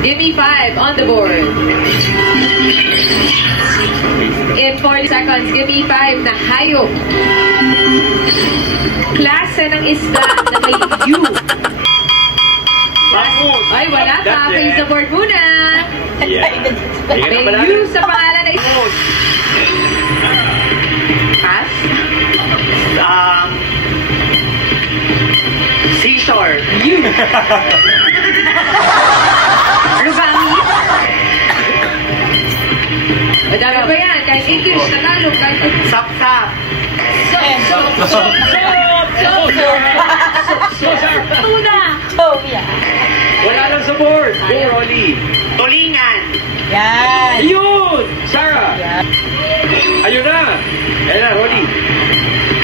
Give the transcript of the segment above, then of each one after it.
Give me 5 on the board. In 40 seconds, give me 5 na hayop. Klase ng isda na may U. Ay, wala pa. Face the board muna. May U sa pangalan na isda. Pass? Seashore. U. Rubani. Madami ba yan? Kahit English, Tagalog, kahit... Sapsap. Tuna. Wala lang sa board. Go, Rolly. Tulingan. Yan. Yun! Sarah. Ayun na. Ayun na, Rolly.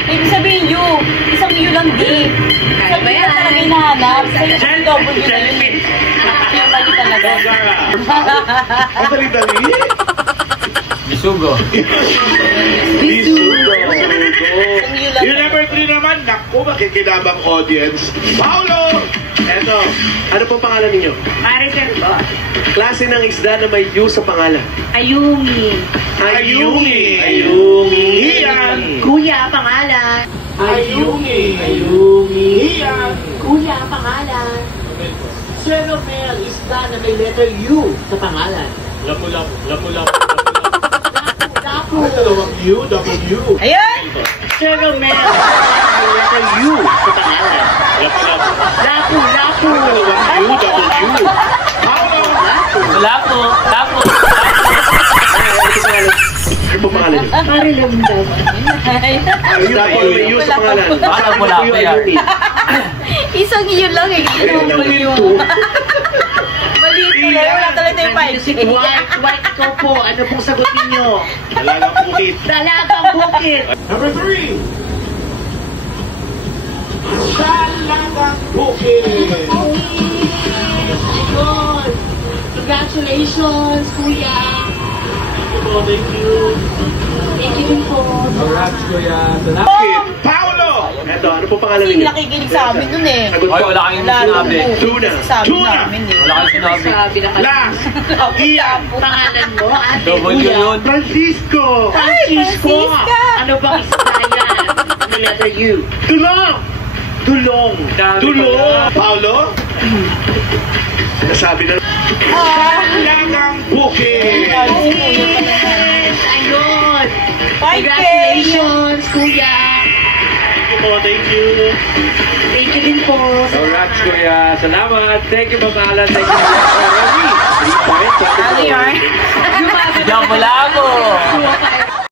Ibig sabihin U. Isang U lang D. Kaya ba yan? Talaga hinahanap. Sa'yo sa W na yun. Jellyfish. Yung mali talaga. Go, Sarah. Ang dali-dali. Bisugo. Bisugo. Yung Yung number 3 naman, naku, makikinabang audience. Paolo! Eto, ano pong pangalan ninyo? Maricel po. Klase ng isda na may U sa pangalan. Ayumi. Ayungi. Ayungi. Iyan. Kuya, pangalan. Ayungi. Ayungi. Iyan. Kuya, pangalan. Cheromel, isda na may letter U sa pangalan. Lapu-lapu. Lapu-lapu. Lapu. Ay, dalawang U, double U. Ayan. Cheromel, may letter U sa pangalan. Lapu-lapu. Lapu, lapu. Dalawang U, double U. Paolo! Lapu. Lapu. Ano pong pangalan niyo? Marilyn daw. Ayun, double may U sa pangalan. Parang wala pa yan. Isang U lang eh. Ayun, double U. Mali ito lang. Wala talaga yung 5. White, ikaw po. Ano pong sagutin nyo? Dalagang bukid. Dalagang bukid. Number 3. Dalagang bukid. Good. Congratulations, kuya. Thank you. Thank you din po. Congrats, Kuya. Salamat. Bukid. Paolo! Eto, ano pong pangalan Hindi ninyo? nakikinig sa amin dun eh. Sagot Ay, po. wala kayong Lalo sinabi. po. Tuna. Sa amin Tuna. namin eh. Wala kayong sinabi. Sabi na Last. Iyan. Pangalan mo, ate, W kuya. yun. Francisco. Francisco. Francisca. Ano bang isda yan? May letter U. Tulong. Tulong. Dami Tulong. Paolo? Nasabi na. Dalagang bukid. Yes! Ayun! 5K. Congratulations, kuya! Thank you. Thank you din po. Congrats, Kuya. Salamat. Thank you, Ma'am Alan. Thank you, Rolly. 3 points. Ano yun? Lapu-lapu.